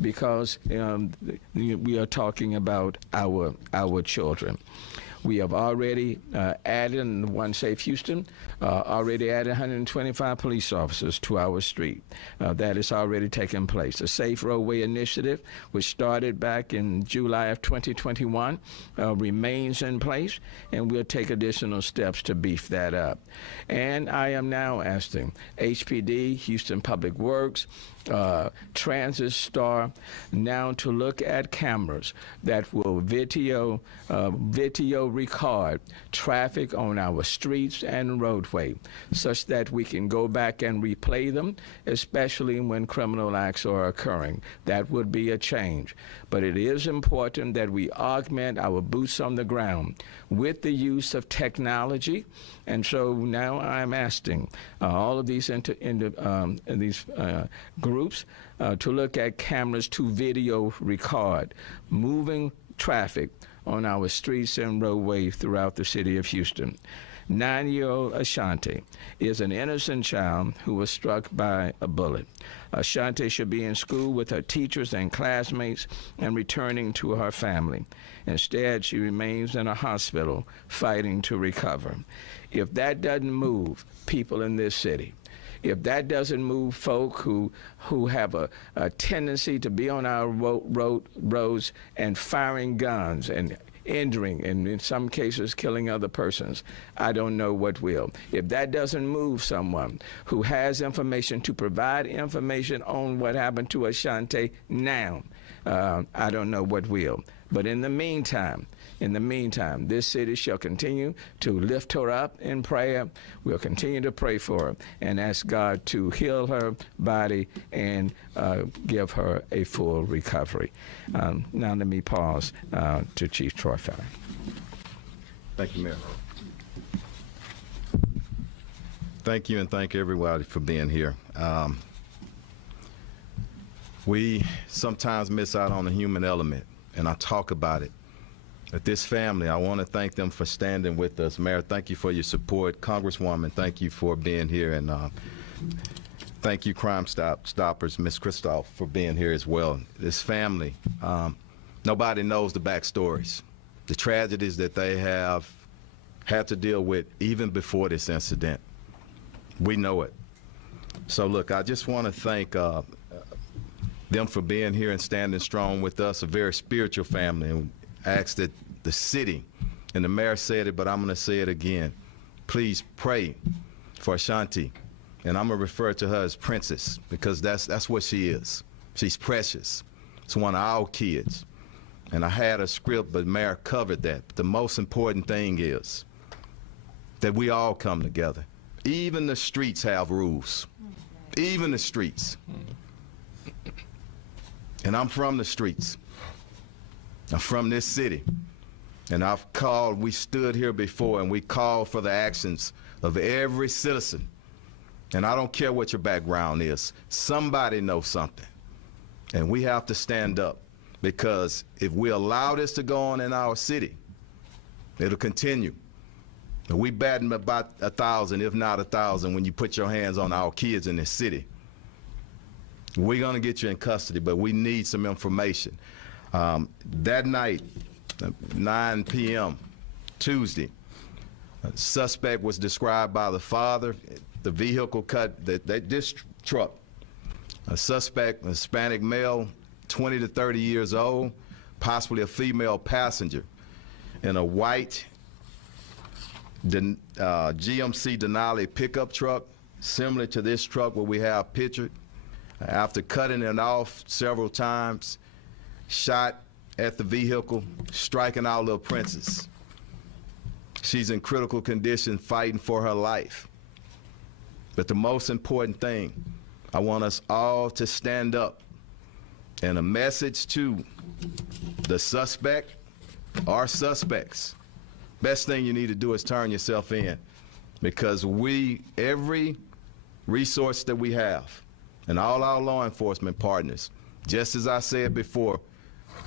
because we are talking about our children. We have already added, in One Safe Houston, already added 125 police officers to our street. That is already taking place. The Safe Roadway Initiative, which started back in July of 2021, remains in place, and we'll take additional steps to beef that up. And I am now asking HPD, Houston Public Works, Transit Star, now to look at cameras that will video record traffic on our streets and roadway, such that we can go back and replay them, especially when criminal acts are occurring. That would be a change. But it is important that we augment our boots on the ground with the use of technology. And so now I'm asking all of these groups to look at cameras to video record moving traffic on our streets and roadways throughout the city of Houston. 9-year-old Ashanti is an innocent child who was struck by a bullet. Ashanti should be in school with her teachers and classmates and returning to her family. Instead, she remains in a hospital fighting to recover. If that doesn't move people in this city, if that doesn't move folk who have a tendency to be on our roads and firing guns and injuring, and in some cases killing other persons, I don't know what will. If that doesn't move someone who has information to provide information on what happened to Ashanti now, I don't know what will. But in the meantime, this city shall continue to lift her up in prayer. We'll continue to pray for her and ask God to heal her body and give her a full recovery. Now let me pause to Chief Troy Feller. Thank you, Mayor. Thank you, and thank everybody for being here. We sometimes miss out on the human element, and I talk about it. But this family, I want to thank them for standing with us. Mayor, thank you for your support. Congresswoman, thank you for being here. And thank you, Crime Stoppers, Ms. Christoph, for being here as well. This family, nobody knows the backstories, the tragedies that they have had to deal with even before this incident. We know it. So look, I just want to thank them for being here and standing strong with us, a very spiritual family. And ask that the city, and the mayor said it, but I'm going to say it again, please pray for Ashanti. And I'm going to refer to her as Princess, because that's what she is. She's precious. It's one of our kids. And I had a script, but Mayor covered that. But the most important thing is that we all come together. Even the streets have rules. Even the streets. And I'm from the streets. I'm from this city, and we stood here before, and we called for the actions of every citizen. And I don't care what your background is. Somebody knows something. And we have to stand up, because if we allow this to go on in our city, it'll continue. And we batting about 1,000, if not 1,000, when you put your hands on our kids in this city. We're going to get you in custody, but we need some information. That night, 9 p.m., Tuesday, a suspect was described by the father. The vehicle this truck, a suspect, a Hispanic male, 20 to 30 years old, possibly a female passenger, in a white GMC Denali pickup truck, similar to this truck what we have pictured. After cutting it off several times, shot at the vehicle, striking our little princess. She's in critical condition, fighting for her life. But the most important thing, I want us all to stand up, and a message to the suspect or suspects. Best thing you need to do is turn yourself in, because every resource that we have, and all our law enforcement partners, just as I said before,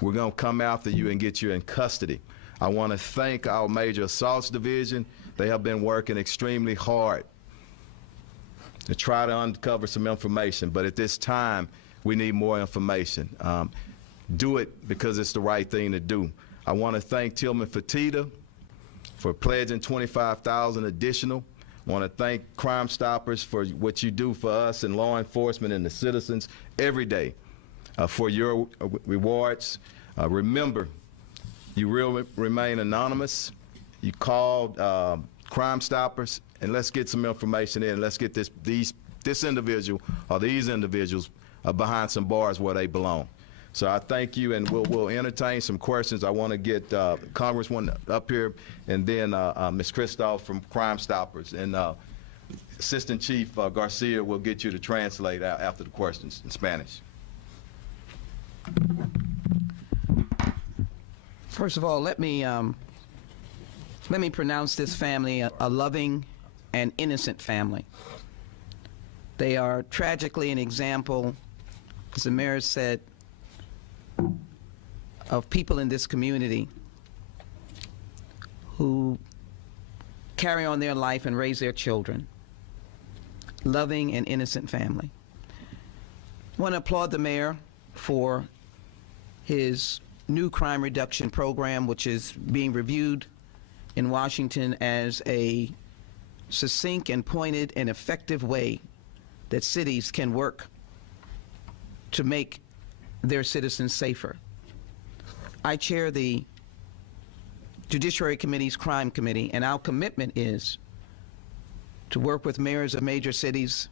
we're going to come after you and get you in custody. I want to thank our Major Assaults Division. They have been working extremely hard to try to uncover some information, but at this time, we need more information. Do it because it's the right thing to do. I want to thank Tillman Fertitta for pledging $25,000 additional. I want to thank Crime Stoppers for what you do for us and law enforcement and the citizens every day for your rewards. Remember, you will remain anonymous. You called Crime Stoppers, and let's get some information in. Let's get this individual or these individuals behind some bars where they belong. So I thank you, and we'll entertain some questions. I want to get Congresswoman up here, and then Ms. Christoph from Crime Stoppers, and Assistant Chief Garcia will get you to translate after the questions in Spanish. First of all, let me pronounce this family a loving and innocent family. They are tragically an example, as the mayor said, of people in this community who carry on their life and raise their children. Loving and innocent family. I want to applaud the mayor for his new crime reduction program, which is being reviewed in Washington as a succinct and pointed and effective way that cities can work to make their citizens safer. I chair the Judiciary Committee's Crime Committee, and our commitment is to work with mayors of major cities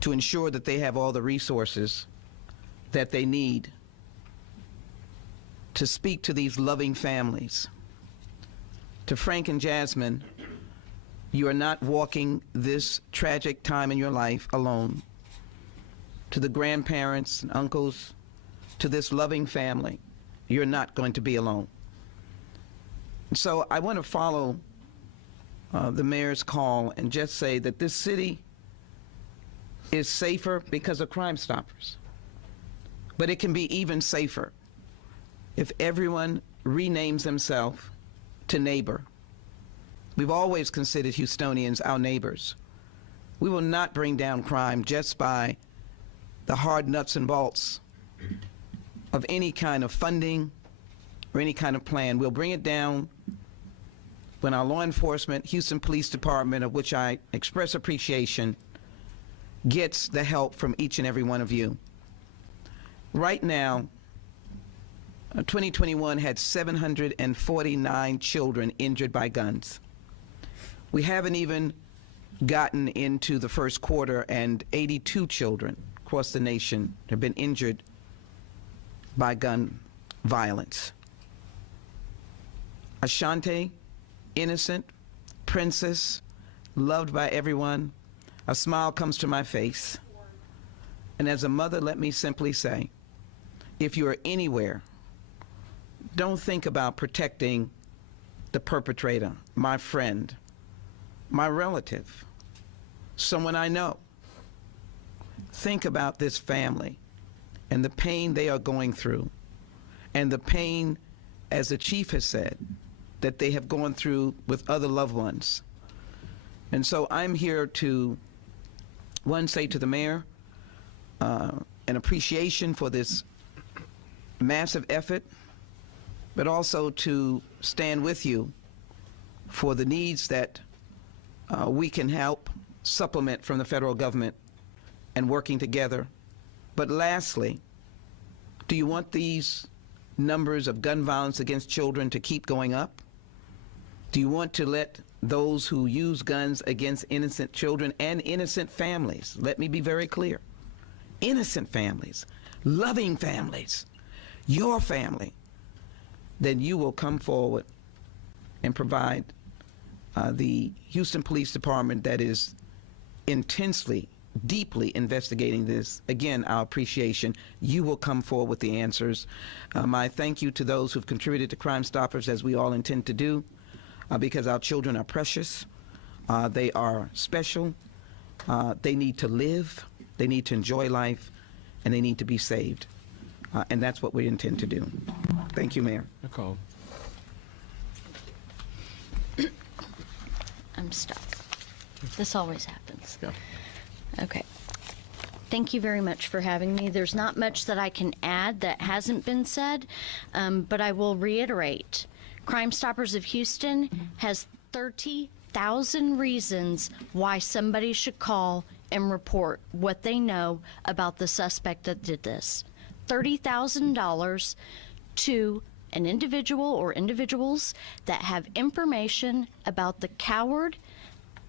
to ensure that they have all the resources that they need to speak to these loving families. To Frank and Jasmine, you are not walking this tragic time in your life alone. To the grandparents and uncles, to this loving family, you're not going to be alone. So I want to follow the mayor's call and just say that this city is safer because of Crime Stoppers. But it can be even safer if everyone renames themselves to neighbor. We've always considered Houstonians our neighbors. We will not bring down crime just by the hard nuts and bolts of any kind of funding or any kind of plan. We'll bring it down when our law enforcement, Houston Police Department, of which I express appreciation, gets the help from each and every one of you. Right now, 2021 had 749 children injured by guns. We haven't even gotten into the first quarter, and 82 children across the nation have been injured by gun violence. Ashante, innocent, princess, loved by everyone. A smile comes to my face. And as a mother, let me simply say, if you are anywhere, don't think about protecting the perpetrator, my friend, my relative, someone I know. Think about this family and the pain they are going through, and the pain, as the chief has said, that they have gone through with other loved ones. And so I'm here to, one, say to the mayor, an appreciation for this massive effort, but also to stand with you for the needs that we can help supplement from the federal government and working together. But lastly, do you want these numbers of gun violence against children to keep going up? Do you want to let those who use guns against innocent children and innocent families, let me be very clear, innocent families, loving families, your family, then you will come forward and provide the Houston Police Department that is intensely, deeply investigating this. Again, our appreciation. You will come forward with the answers. My thank you to those who've contributed to Crime Stoppers, as we all intend to do, because our children are precious. They are special. They need to live. They need to enjoy life, and they need to be saved. And that's what we intend to do. Thank you, Mayor. Nicole. I'm stuck. This always happens. Yeah. Okay. Thank you very much for having me. There's not much that I can add that hasn't been said, but I will reiterate. Crime Stoppers of Houston has 30,000 reasons why somebody should call and report what they know about the suspect that did this. $30,000 to an individual or individuals that have information about the coward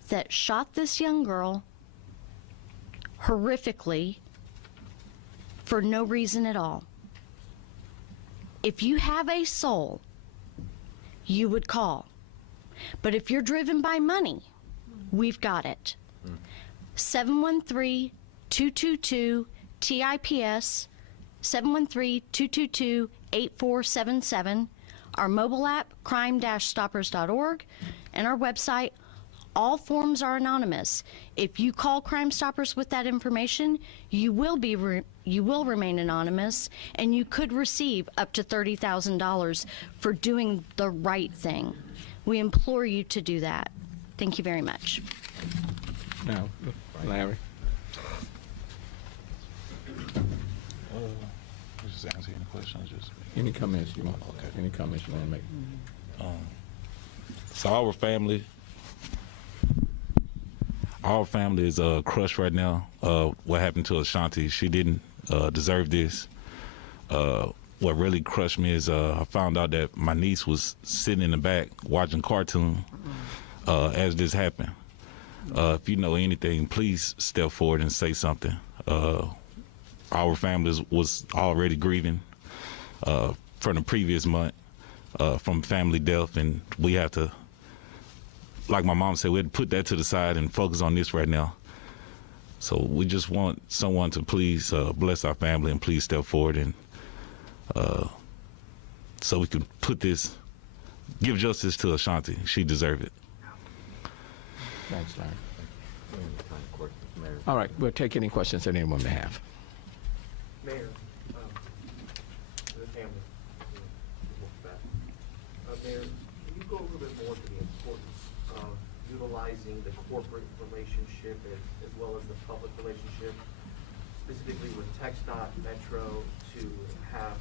that shot this young girl horrifically for no reason at all. If you have a soul, you would call. But if you're driven by money, we've got it. 713-222-TIPS, 713-222-8477, our mobile app, crime-stoppers.org, and our website. All forms are anonymous. If you call Crime Stoppers with that information, you will remain anonymous, and you could receive up to $30,000 for doing the right thing. We implore you to do that. Thank you very much. Now, Larry. Just answer any questions. Just Any comments you want? Okay. Any comments you want to make? so our family is crushed right now. What happened to Ashanti? She didn't deserve this. What really crushed me is I found out that my niece was sitting in the back watching cartoon as this happened. If you know anything, please step forward and say something. Our family was already grieving from the previous month from family death, and we have to, like my mom said, we had to put that to the side and focus on this right now. So we just want someone to please bless our family and please step forward, and so we can give justice to Ashanti. She deserved it. Thanks, Larry. All right, we'll take any questions that anyone may have. Mayor, to the family, Mayor, can you go a little bit more to the importance of utilizing the corporate relationship as well as the public relationship, specifically with TxDOT, Metro, to have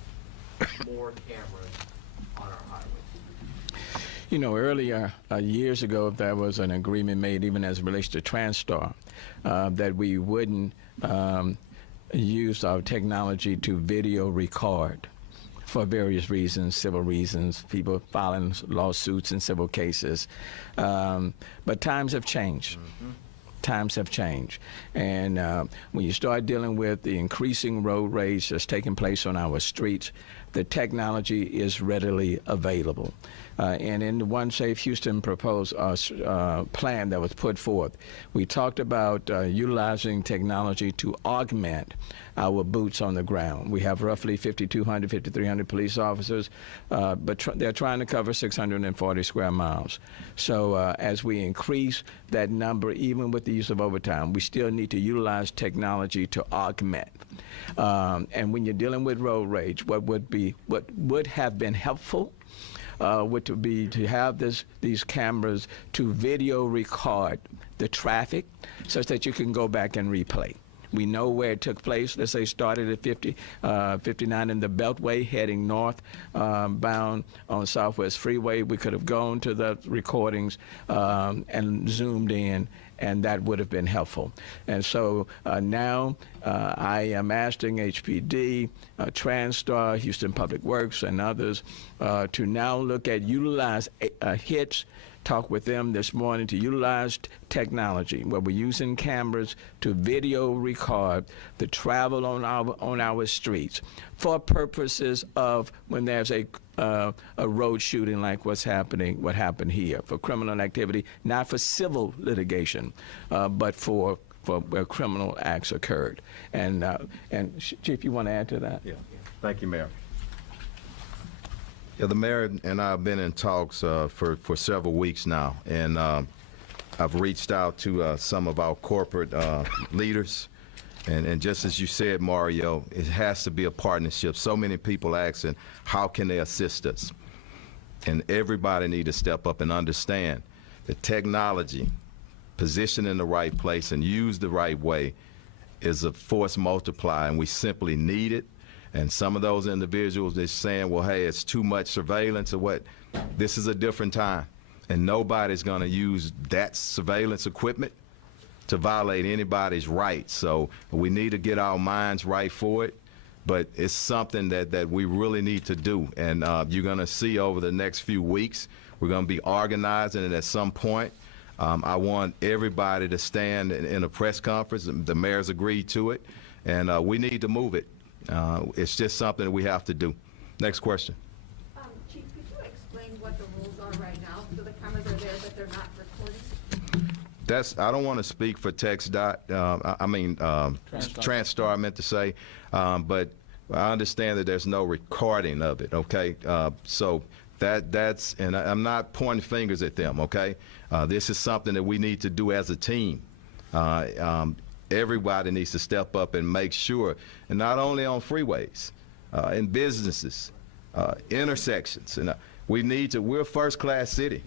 more cameras on our highways? You know, earlier, years ago, there was an agreement made, even as it relates to TransStar, that we wouldn't use our technology to video record for various reasons, civil reasons, people filing lawsuits in civil cases. But times have changed. Times have changed. And when you start dealing with the increasing road rage that's taking place on our streets, the technology is readily available. And in the One Safe Houston proposed plan that was put forth, we talked about utilizing technology to augment our boots on the ground. We have roughly 5,200, 5,300 police officers, but they're trying to cover 640 square miles. So as we increase that number, even with the use of overtime, we still need to utilize technology to augment. And when you're dealing with road rage, what would have been helpful would be to have these cameras to video record the traffic such that you can go back and replay. We know where it took place. Let's say started at 59 in the Beltway heading north bound on Southwest Freeway. We could have gone to the recordings and zoomed in, and that would have been helpful. And so now I am asking HPD, TransStar, Houston Public Works, and others to now look at utilize HITS. Talk with them this morning to utilize technology where we're using cameras to video record the travel on our streets for purposes of when there's a road shooting like what happened here, for criminal activity, not for civil litigation, but for where criminal acts occurred. And Chief, you want to add to that? Yeah. Thank you, Mayor. Yeah, the mayor and I have been in talks for several weeks now, and I've reached out to some of our corporate leaders, and just as you said, Mario, it has to be a partnership. So many people asking, how can they assist us? And everybody need to step up and understand that technology, positioned in the right place and used the right way, is a force multiplier, and we simply need it. And some of those individuals they're saying, well, hey, it's too much surveillance or what. This is a different time, and nobody's going to use that surveillance equipment to violate anybody's rights. So we need to get our minds right for it, but it's something that we really need to do. And you're going to see over the next few weeks, we're going to be organizing it at some point. I want everybody to stand in a press conference. The mayor's agreed to it, and we need to move it. It's just something that we have to do. Next question. Chief, could you explain what the rules are right now? So the cameras are there, but they're not recording? I don't want to speak for TxDOT. I mean, Transstar, I meant to say. But I understand that there's no recording of it, okay? So that's, and I'm not pointing fingers at them, okay? This is something that we need to do as a team. Everybody needs to step up and make sure, and not only on freeways, in businesses, intersections, and we're a first-class city,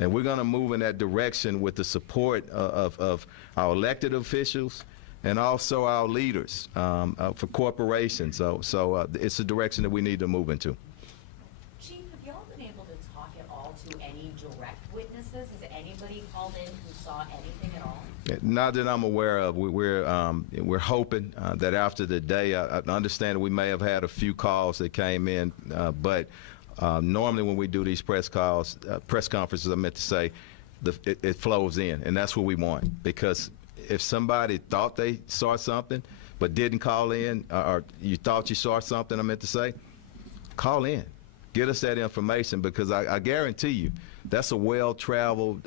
and we're going to move in that direction with the support of our elected officials and also our leaders for corporations. So it's a direction that we need to move into. Chief, have y'all been able to talk at all to any direct witnesses? Has anybody called in who saw anything at all? Not that I'm aware of. We're hoping that after the day, I understand that we may have had a few calls that came in, but normally when we do these press conferences, I meant to say, it flows in, and that's what we want. Because if somebody thought they saw something but didn't call in, or you thought you saw something, I meant to say, call in. Get us that information, because I guarantee you that's a well-traveled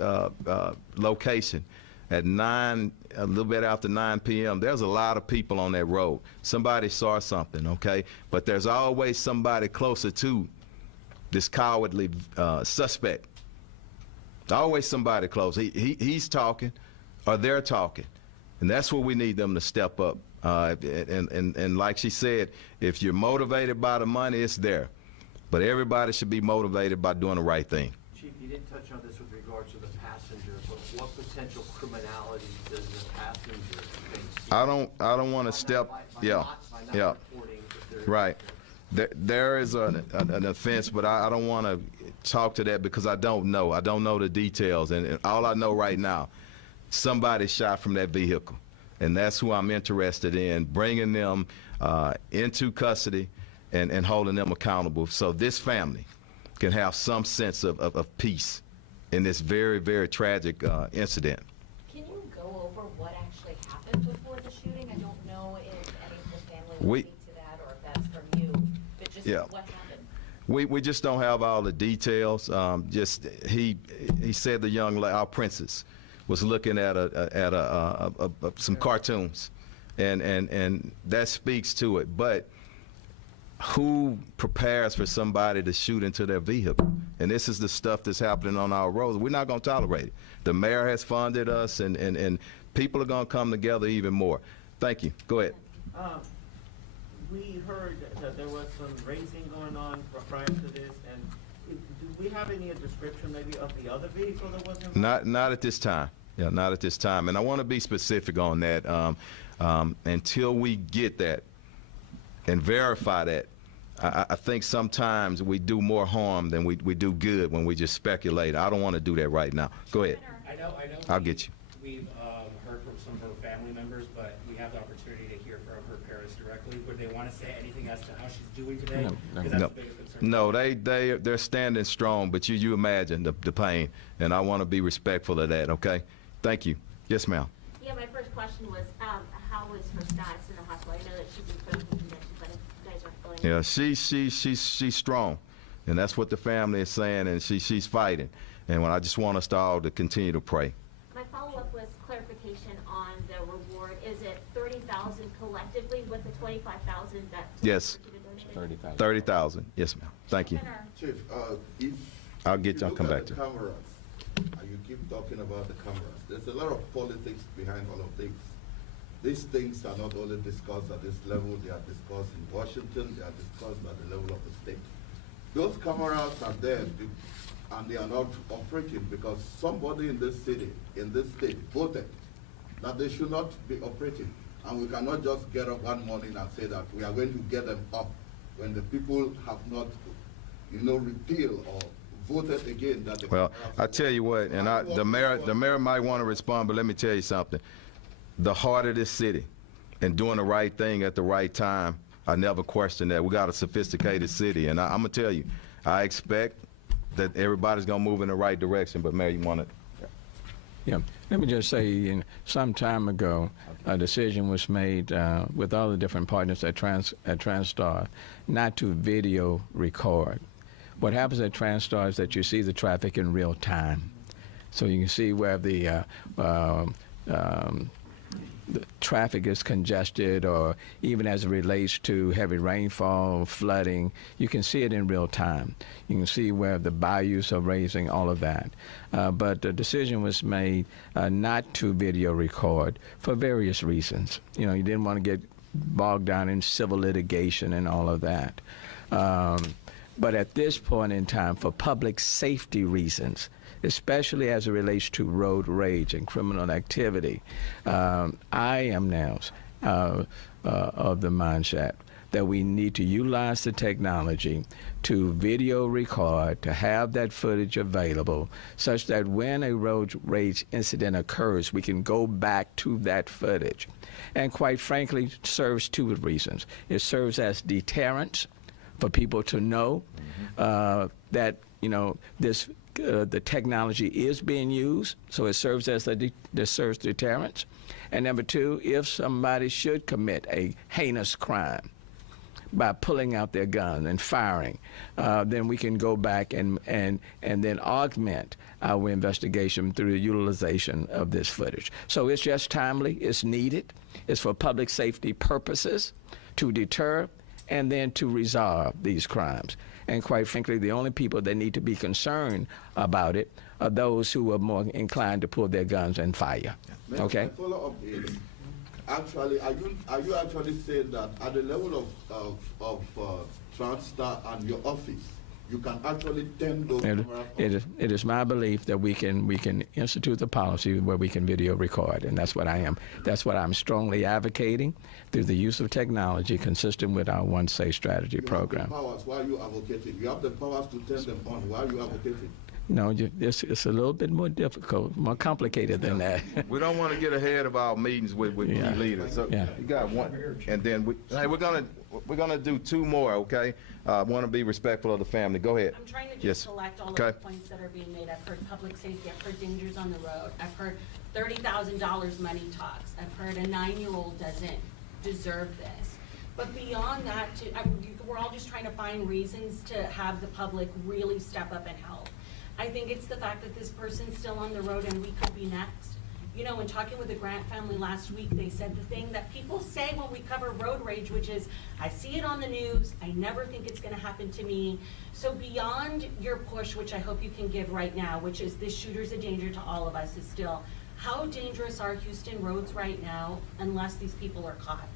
location. At a little bit after 9 p.m., there's a lot of people on that road. Somebody saw something, okay? But there's always somebody closer to this cowardly suspect. Always somebody close. He's talking, or they're talking. And that's where we need them to step up. And like she said, if you're motivated by the money, it's there. But everybody should be motivated by doing the right thing. Chief, you didn't touch on this with regards to the passenger, but what potential criminality does the passenger face? I don't want to step. Yeah. Right. There is an offense, but I don't want to talk to that because I don't know. I don't know the details, and all I know right now, somebody shot from that vehicle, and that's who I'm interested in bringing them into custody and holding them accountable, so this family can have some sense of peace in this very, very tragic incident. Can you go over what actually happened before the shooting? I don't know if any of the family will speak to that or if that's from you, but just what happened? We just don't have all the details. Just he said the young lady, our princess, was looking at some cartoons, and that speaks to it. But who prepares for somebody to shoot into their vehicle? And this is the stuff that's happening on our roads. We're not going to tolerate it. The mayor has funded us, and people are going to come together even more. Thank you. Go ahead. We heard that there was some racing going on prior to this, and do we have any description maybe of the other vehicle that was involved? Not at this time. Yeah, not at this time. And I want to be specific on that. Until we get that and verify that, I think sometimes we do more harm than we do good when we just speculate. I don't want to do that right now. Go ahead. I know. I'll get you. We've heard from some of her family members, but we have the opportunity to hear from her parents directly. Would they want to say anything as to how she's doing today? Because that's the biggest concern. No, they're standing strong, but you imagine the pain, and I want to be respectful of that, okay? Thank you. Yes, ma'am. Yeah, my first question was, how was her status in the hospital? I know that she's in critical condition, but if you guys aren't going Yeah, she's strong, and that's what the family is saying, and she's fighting. And I just want us to all to continue to pray. My follow-up was clarification on the reward. Is it $30,000 collectively with the $25,000 that? Yes. 30,000. 30,000. Yes, ma'am. Thank you. Chief, if I'll get you. I'll look come at back the to it. cameras, and you keep talking about the cameras, there's a lot of politics behind all of this. These things are not only discussed at this level, they are discussed in Washington, they are discussed at the level of the state. Those cameras are there, and they are not operating because somebody in this city, in this state, voted that they should not be operating. And we cannot just get up one morning and say that we are going to get them up when the people have not, repealed or voted again. That well, I tell you what, and the mayor might want to respond, but let me tell you something. The heart of this city and doing the right thing at the right time, I never question that. We got a sophisticated city, and I'm going to tell you, I expect that everybody's going to move in the right direction, but Mayor, you want to? Yeah, let me just say, some time ago, a decision was made with all the different partners at TransStar not to video record. What happens at TransStar is that you see the traffic in real time. So you can see where the traffic is congested, or even as it relates to heavy rainfall, flooding, you can see it in real time. You can see where the bayous are raising, all of that. But the decision was made not to video record for various reasons. You didn't want to get bogged down in civil litigation and all of that. But at this point in time, for public safety reasons, especially as it relates to road rage and criminal activity, I am now of the mindset that we need to utilize the technology to video record, to have that footage available, such that when a road rage incident occurs, we can go back to that footage. And quite frankly, it serves two reasons. It serves as deterrence for people to know that, the technology is being used, so it serves as serves deterrence. And number two, if somebody should commit a heinous crime by pulling out their gun and firing, then we can go back and then augment our investigation through the utilization of this footage. So it's just timely, it's needed, it's for public safety purposes, to deter and then to resolve these crimes. And quite frankly, the only people that need to be concerned about it are those who are more inclined to pull their guns and fire. Okay? My follow-up is, actually, are you actually saying that at the level of TransStar and your office, you can actually turn those cameras? It is my belief that we can institute the policy where we can video record, and that's what I'm strongly advocating through the use of technology consistent with our One Safe strategy program. You have the powers. Why are you advocating? You have the powers to turn them on. Why are you advocating? No, it's a little bit more difficult, more complicated than that. We don't want to get ahead of our meetings with key leaders. So you got one, and then we're gonna do two more. Okay, want to be respectful of the family. Go ahead. I'm trying to just select all of the points that are being made. I've heard public safety. I've heard dangers on the road. I've heard $30,000 money talks. I've heard a 9-year-old doesn't deserve this. But beyond that, we're all just trying to find reasons to have the public really step up and help. I think it's the fact that this person's still on the road and we could be next. In talking with the Grant family last week, they said the thing that people say when we cover road rage, which is, I see it on the news, I never think it's gonna happen to me. So beyond your push, which I hope you can give right now, which is this shooter's a danger to all of us, is still, how dangerous are Houston roads right now unless these people are caught?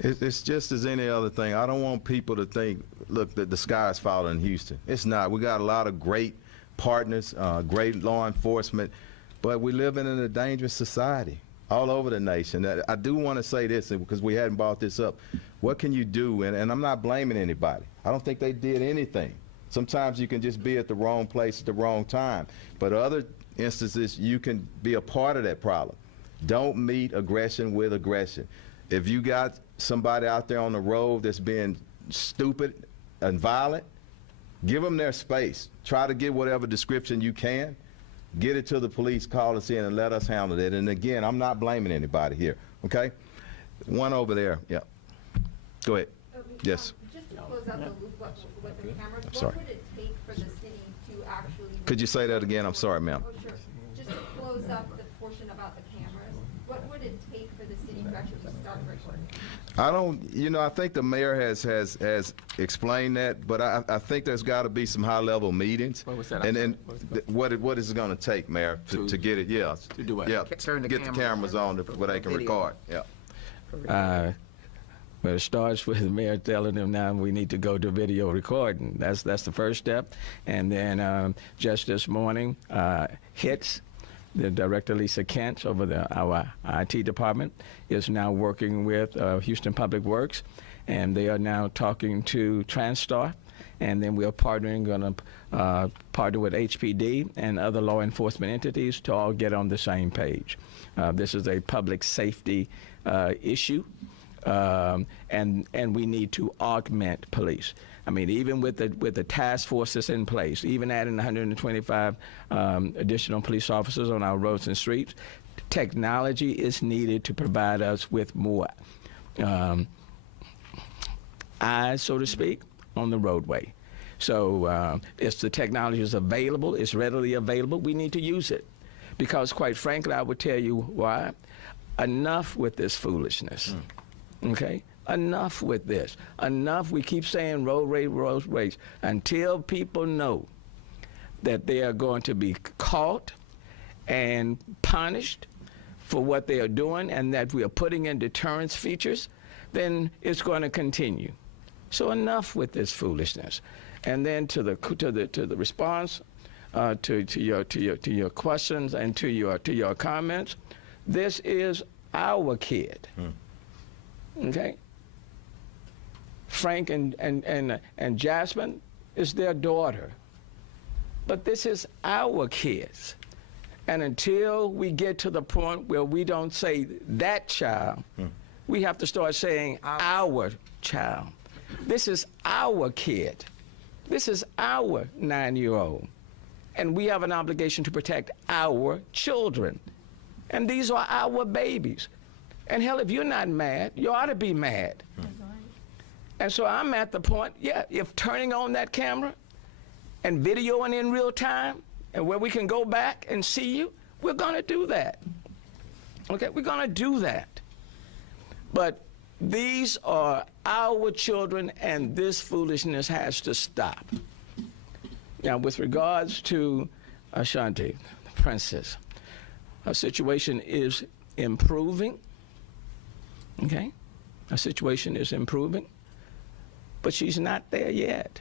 It's just as any other thing. I don't want people to think, look, that the sky is falling in Houston. It's not. We got a lot of great partners, great law enforcement, but we live in a dangerous society all over the nation. I do want to say this, because we hadn't brought this up. What can you do? And I'm not blaming anybody. I don't think they did anything. Sometimes you can just be at the wrong place at the wrong time. But other instances, you can be a part of that problem. Don't meet aggression with aggression. If you got somebody out there on the road that's being stupid and violent, give them their space. Try to get whatever description you can. Get it to the police, call us in, and let us handle it. And again, I'm not blaming anybody here, okay? One over there, yeah. Go ahead. Yes. Just to close out the loop with the cameras, sorry. What would it take for the city to actually... Could you say that again? I'm sorry, ma'am. Oh, sure. Just to close up the portion about the cameras, what would it take for the city to actually start recording? I think the mayor has explained that, but I think there's got to be some high-level meetings. What was that? And then what is it going to take, Mayor, to get it? Yeah. To do what? Yeah. To get the cameras on where they can record. Yeah. But it starts with the mayor telling them now we need to go to video recording. That's the first step. And then just this morning, hits. the Director Lisa Kent over our IT department is now working with Houston Public Works, and they are now talking to TransStar, and then we are going to partner with HPD and other law enforcement entities to all get on the same page. This is a public safety issue, and we need to augment police. I mean, even with the task forces in place, even adding 125 additional police officers on our roads and streets, technology is needed to provide us with more eyes, so to speak, on the roadway. So if the technology is available, it's readily available, we need to use it. Because quite frankly, I would tell you why. Enough with this foolishness, okay? Enough with this. Enough, we keep saying road rage, until people know that they are going to be caught and punished for what they are doing and that we are putting in deterrence features, then it's going to continue. So enough with this foolishness. And then to the response to your questions and to your comments, this is our kid. Okay? Frank and Jasmine is their daughter. But this is our kids. And until we get to the point where we don't say that child, we have to start saying our child. This is our kid. This is our 9-year-old. And we have an obligation to protect our children. And these are our babies. And hell, if you're not mad, you ought to be mad. And so I'm at the point, yeah, if turning on that camera and videoing in real time and where we can go back and see you, we're going to do that. Okay, we're going to do that. But these are our children, and this foolishness has to stop. Now, with regards to Ashanti, the princess, her situation is improving. Okay? Her situation is improving. But she's not there yet.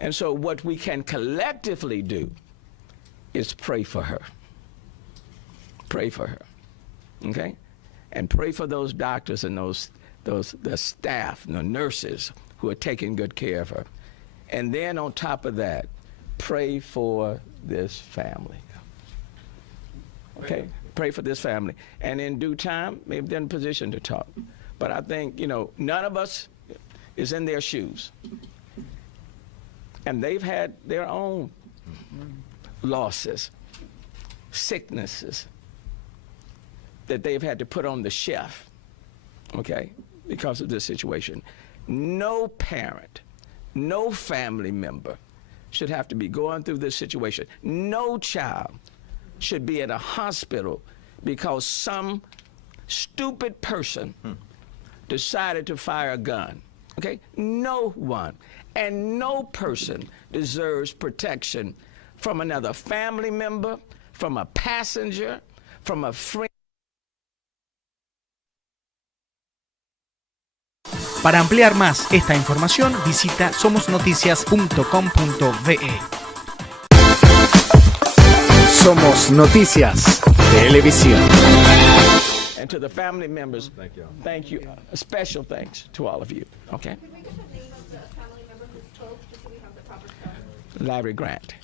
And so what we can collectively do is pray for her. Pray for her. Okay? And pray for those doctors and the staff, the nurses who are taking good care of her. And then on top of that, pray for this family. Okay? Pray for this family. And in due time, maybe they're in a position to talk. But I think, none of us is in their shoes. And they've had their own losses, sicknesses that they've had to put on the shelf, okay, because of this situation. No parent, no family member should have to be going through this situation. No child should be at a hospital because some stupid person decided to fire a gun. Okay? No one and no person deserves protection from another family member, from a passenger, from a friend. Para ampliar más esta información, visita somosnoticias.com.be. Somos Noticias, Televisión. And to the family members, thank you. A special thanks to all of you. Okay? Could we get the name of the family member who spoke, just so we have the proper spelling? Larry Grant.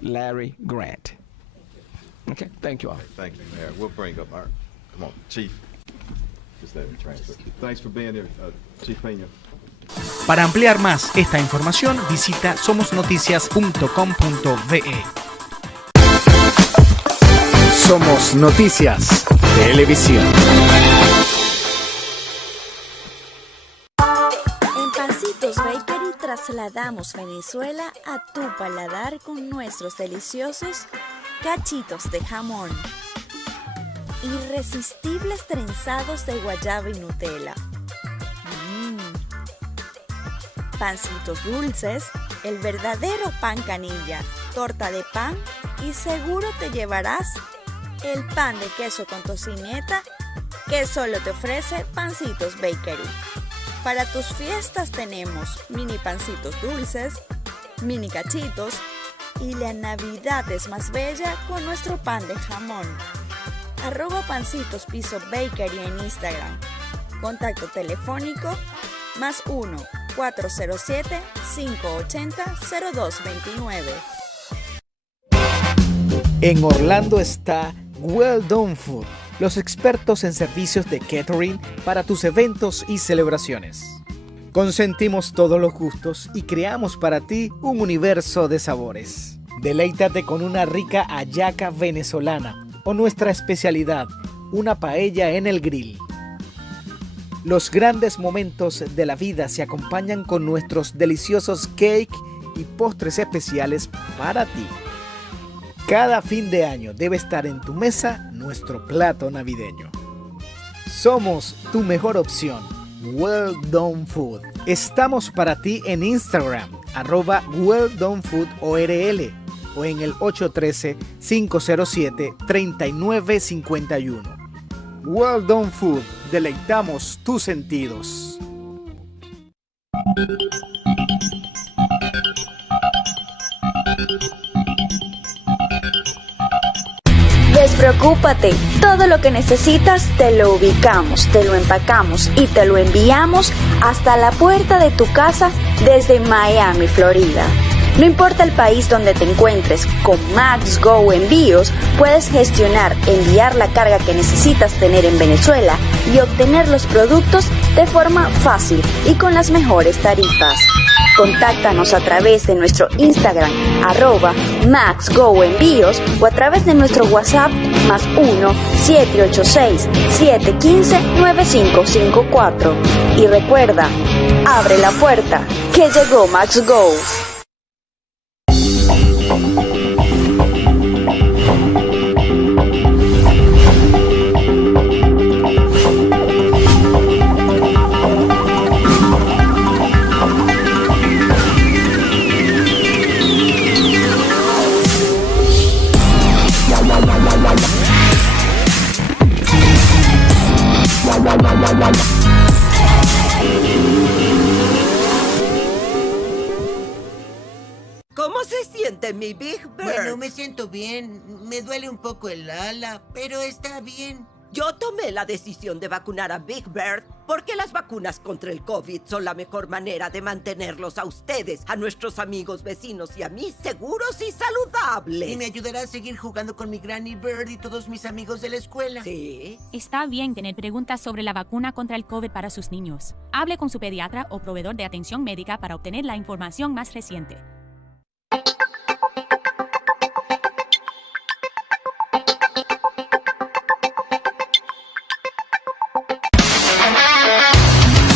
Larry Grant. Okay, thank you all. Thank you, Mayor. We'll bring up our, come on, Chief. Just let me transfer. Thanks for being here, Chief Peña. Para ampliar más esta información, visita somosnoticias.com.be. Somos Noticias, Televisión. En Pancitos Bakery trasladamos Venezuela a tu paladar con nuestros deliciosos cachitos de jamón, irresistibles trenzados de guayaba y Nutella, pancitos dulces, el verdadero pan canilla, torta de pan y seguro te llevarás el pan de queso con tocineta que solo te ofrece Pancitos Bakery. Para tus fiestas tenemos mini pancitos dulces, mini cachitos, Y la Navidad es más bella con nuestro pan de jamón. @pancitos piso bakery en Instagram. Contacto telefónico +1 407 580 0229. En Orlando está Well Done Food, los expertos en servicios de catering para tus eventos y celebraciones. Consentimos todos los gustos y creamos para ti un universo de sabores. Deleítate con una rica hallaca venezolana o nuestra especialidad, una paella en el grill. Los grandes momentos de la vida se acompañan con nuestros deliciosos cake y postres especiales para ti. Cada fin de año debe estar en tu mesa nuestro plato navideño. Somos tu mejor opción. Well Done Food. Estamos para ti en Instagram, @WellDoneFoodORL o en el 813-507-3951. Well Done Food. Deleitamos tus sentidos. Despreocúpate, todo lo que necesitas te lo ubicamos, te lo empacamos y te lo enviamos hasta la puerta de tu casa desde Miami, Florida. No importa el país donde te encuentres, con Max Go Envíos puedes gestionar, enviar la carga que necesitas tener en Venezuela y obtener los productos de forma fácil y con las mejores tarifas. Contáctanos a través de nuestro Instagram, @MaxGoEnvíos o a través de nuestro WhatsApp +1 786 715 9554. Y recuerda, abre la puerta, que llegó Max Go. ¿Cómo se siente mi Big Bird? Bueno, me siento bien. Me duele un poco el ala, pero está bien. Yo tomé la decisión de vacunar a Big Bird porque las vacunas contra el COVID son la mejor manera de mantenerlos a ustedes, a nuestros amigos, vecinos y a mí seguros y saludables. ¿Y me ayudará a seguir jugando con mi Granny Bird y todos mis amigos de la escuela? Sí. Está bien tener preguntas sobre la vacuna contra el COVID para sus niños. Hable con su pediatra o proveedor de atención médica para obtener la información más reciente.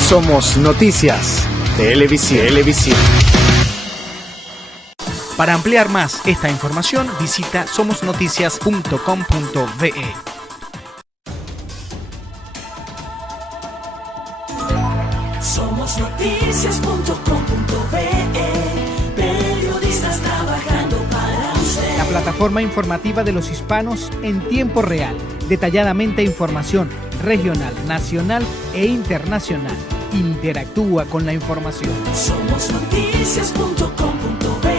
Somos Noticias, televisión. Para ampliar más esta información, visita somosnoticias.com.be. Somosnoticias.com.be, periodistas trabajando para usted. La plataforma informativa de los hispanos en tiempo real. Detalladamente información regional, nacional e internacional. Interactúa con la información. Somosnoticias.com.be